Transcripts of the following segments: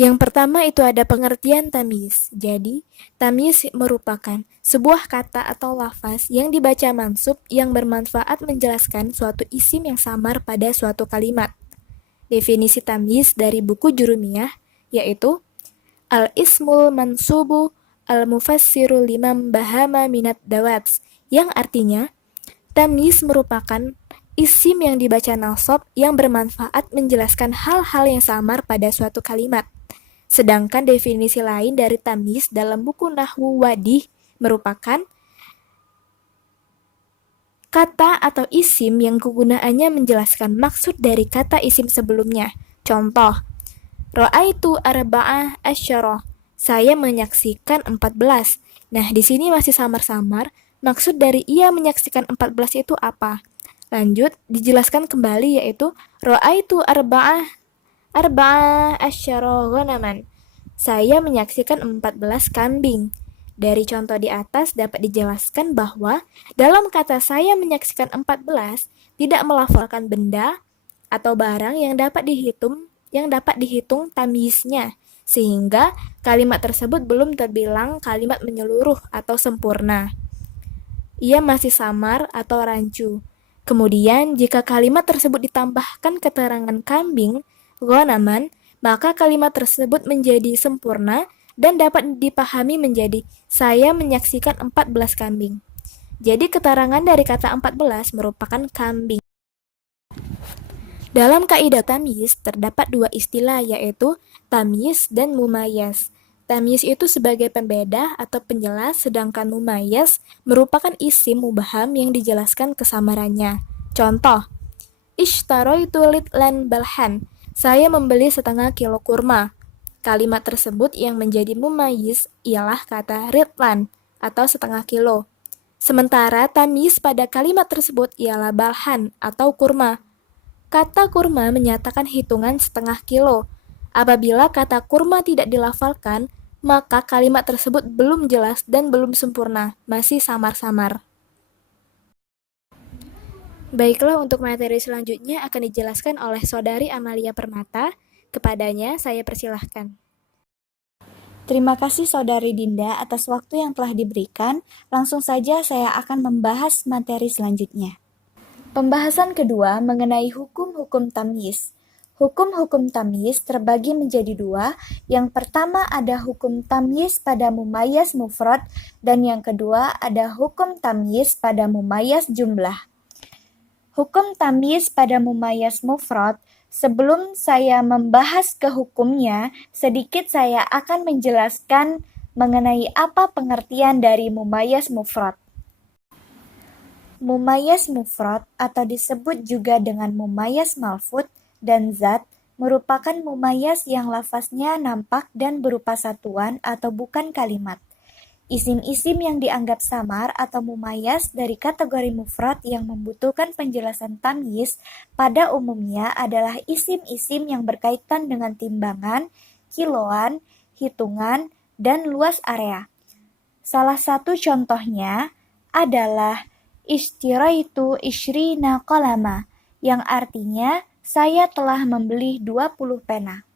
Yang pertama itu ada pengertian tamyiz. Jadi, tamyiz merupakan sebuah kata atau lafaz yang dibaca mansub yang bermanfaat menjelaskan suatu isim yang samar pada suatu kalimat. Definisi tamyiz dari buku Jurumiyah yaitu al-ismul mansubu al-mufassiru liman bahama minat dawats, yang artinya tamyiz merupakan isim yang dibaca nasab yang bermanfaat menjelaskan hal-hal yang samar pada suatu kalimat. Sedangkan definisi lain dari tamyiz dalam buku Nahwu Wadih merupakan kata atau isim yang kegunaannya menjelaskan maksud dari kata isim sebelumnya. Contoh, Ra'aitu arba'ah asyara. Saya menyaksikan 14. Nah, di sini masih samar-samar. Maksud dari ia menyaksikan 14 itu apa? Lanjut, dijelaskan kembali yaitu Ra'aitu arba'ah asyara ghanaman. Saya menyaksikan 14 kambing. Dari contoh di atas dapat dijelaskan bahwa dalam kata saya menyaksikan 14 tidak melafalkan benda atau barang yang dapat dihitung tamyiznya, sehingga kalimat tersebut belum terbilang kalimat menyeluruh atau sempurna. Ia masih samar atau rancu. Kemudian, jika kalimat tersebut ditambahkan keterangan kambing, ghanaman, maka kalimat tersebut menjadi sempurna dan dapat dipahami menjadi saya menyaksikan 14 kambing. Jadi keterangan dari kata 14 merupakan kambing. Dalam kaidah tamyiz terdapat dua istilah yaitu tamyiz dan mumayyaz. Tamyiz itu sebagai pembeda atau penjelas, sedangkan mumayyaz merupakan isim mubham yang dijelaskan kesamarannya. Contoh, Ishtaraitu litlan balhan. Saya membeli setengah kilo kurma. Kalimat tersebut yang menjadi mumayyiz ialah kata ritlan atau setengah kilo. Sementara tamyiz pada kalimat tersebut ialah balhan atau kurma. Kata kurma menyatakan hitungan setengah kilo. Apabila kata kurma tidak dilafalkan, maka kalimat tersebut belum jelas dan belum sempurna, masih samar-samar. Baiklah, untuk materi selanjutnya akan dijelaskan oleh Saudari Amalia Permata. Kepadanya saya persilahkan. Terima kasih Saudari Dinda atas waktu yang telah diberikan. Langsung saja saya akan membahas materi selanjutnya. Pembahasan kedua mengenai hukum-hukum tamyiz. Hukum-hukum tamyiz terbagi menjadi dua. Yang pertama ada hukum tamyiz pada mumayyaz mufrad dan yang kedua ada hukum tamyiz pada mumayyaz jumlah. Hukum tamyiz pada mumayyaz mufrad. Sebelum saya membahas ke hukumnya, sedikit saya akan menjelaskan mengenai apa pengertian dari mumayyaz mufrad. Mumayyaz mufrad atau disebut juga dengan mumayyaz malfud dan zat merupakan mumayyaz yang lafaznya nampak dan berupa satuan atau bukan kalimat. Isim-isim yang dianggap samar atau mumayyaz dari kategori mufrad yang membutuhkan penjelasan tamyiz pada umumnya adalah isim-isim yang berkaitan dengan timbangan, kiloan, hitungan, dan luas area. Salah satu contohnya adalah Ishtiraitu ishrina qalama, yang artinya saya telah membeli 20 pena.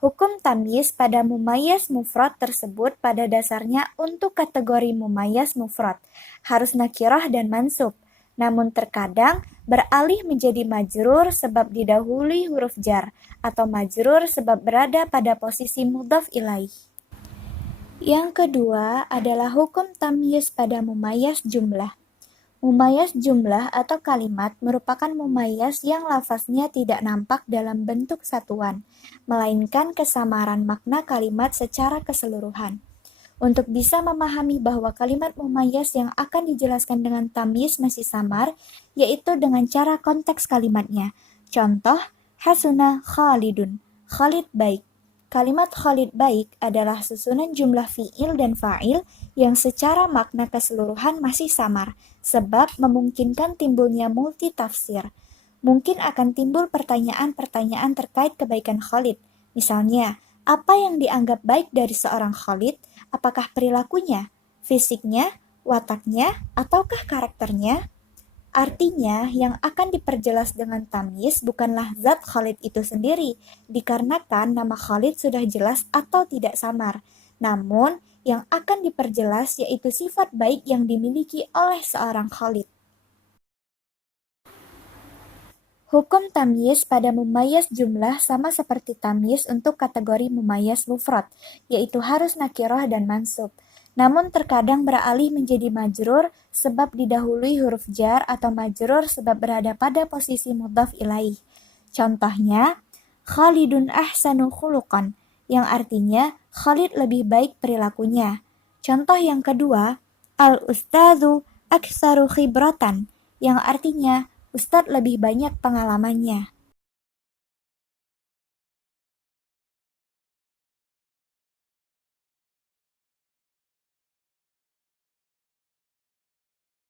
Hukum tamyiz pada mumayyaz mufrad tersebut pada dasarnya untuk kategori mumayyaz mufrad harus nakirah dan mansub, namun terkadang beralih menjadi majrur sebab didahului huruf jar atau majrur sebab berada pada posisi mudhaf ilaih. Yang kedua adalah hukum tamyiz pada mumayyaz jumlah. Mumayyaz jumlah atau kalimat merupakan mumayyaz yang lafaznya tidak nampak dalam bentuk satuan, melainkan kesamaran makna kalimat secara keseluruhan. Untuk bisa memahami bahwa kalimat mumayyaz yang akan dijelaskan dengan tamyiz masih samar, yaitu dengan cara konteks kalimatnya. Contoh, hasuna Khalidun, Khalid baik. Kalimat Khalid baik adalah susunan jumlah fi'il dan fa'il yang secara makna keseluruhan masih samar, sebab memungkinkan timbulnya multi tafsir. Mungkin akan timbul pertanyaan-pertanyaan terkait kebaikan Khalid. Misalnya, apa yang dianggap baik dari seorang Khalid? Apakah perilakunya, fisiknya, wataknya, ataukah karakternya? Artinya, yang akan diperjelas dengan tamyiz bukanlah zat Khalid itu sendiri, dikarenakan nama Khalid sudah jelas atau tidak samar. Namun, yang akan diperjelas yaitu sifat baik yang dimiliki oleh seorang Khalid. Hukum tamyiz pada mumayyiz jumlah sama seperti tamyiz untuk kategori mumayyiz mufrad, yaitu harus nakirah dan mansub. Namun terkadang beralih menjadi majrur sebab didahului huruf jar atau majrur sebab berada pada posisi mudhaf ilaih. Contohnya, Khalidun ahsanu khuluqan, yang artinya Khalid lebih baik perilakunya. Contoh yang kedua, Al-ustadzu aktsaru khibratan, yang artinya Ustadz lebih banyak pengalamannya.